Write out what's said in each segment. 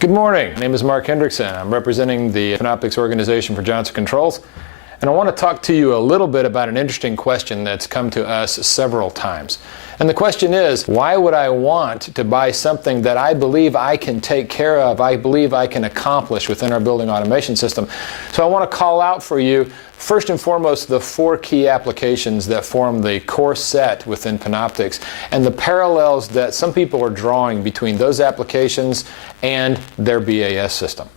Good morning. My name is Mark Hendrickson. I'm representing the Panoptix organization for Johnson Controls, and I want to talk to you a little bit about an interesting question that's come to us several times. And the question is, why would I want to buy something that I believe I can take care of, I believe I can accomplish within our building automation system? So I want to call out for you, first and foremost, the 4 key applications that form the core set within Panoptix and the parallels that some people are drawing between those applications and their BAS system.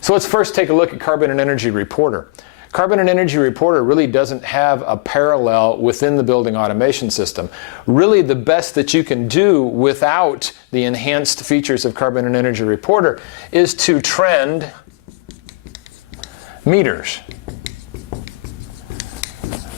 So let's first take a look at Carbon and Energy Reporter. Carbon and Energy Reporter really doesn't have a parallel within the building automation system. Really, the best that you can do without the enhanced features of Carbon and Energy Reporter is to trend meters.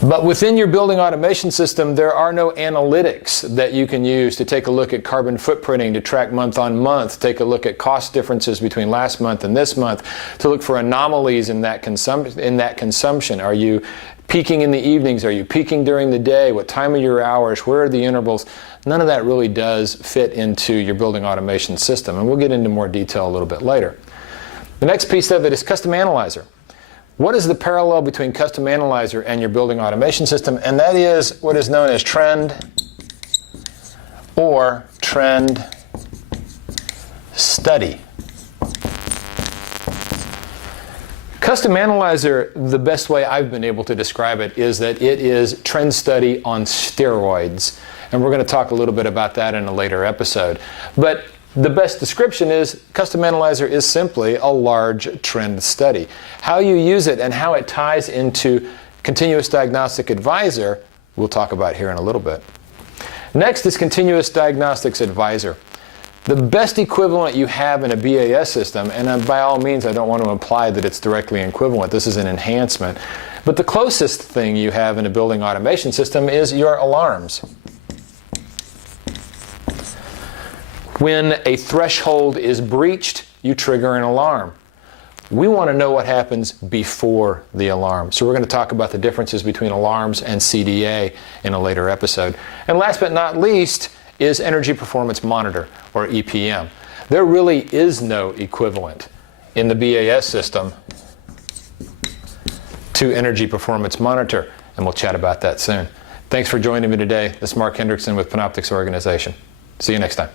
But within your building automation system, there are no analytics that you can use to take a look at carbon footprinting, to track month on month, take a look at cost differences between last month and this month, to look for anomalies in that consumption. Are you peaking in the evenings? Are you peaking during the day? What time of your hours? Where are the intervals? None of that really does fit into your building automation system, and we'll get into more detail a little bit later. The next piece of it is Custom Analyzer. What is the parallel between Custom Analyzer and your building automation system? And that is what is known as trend or trend study. Custom Analyzer, the best way I've been able to describe it is that it is trend study on steroids. And we're going to talk a little bit about that in a later episode. But the best description is Custom Analyzer is simply a large trend study. How you use it and how it ties into Continuous Diagnostic Advisor, we'll talk about here in a little bit. Next is Continuous Diagnostics Advisor. The best equivalent you have in a BAS system, and by all means I don't want to imply that it's directly equivalent, this is an enhancement, but the closest thing you have in a building automation system is your alarms. When a threshold is breached, you trigger an alarm. We want to know what happens before the alarm. So we're going to talk about the differences between alarms and CDA in a later episode. And last but not least is Energy Performance Monitor, or EPM. There really is no equivalent in the BAS system to Energy Performance Monitor, and we'll chat about that soon. Thanks for joining me today. This is Mark Hendrickson with Panoptix Organization. See you next time.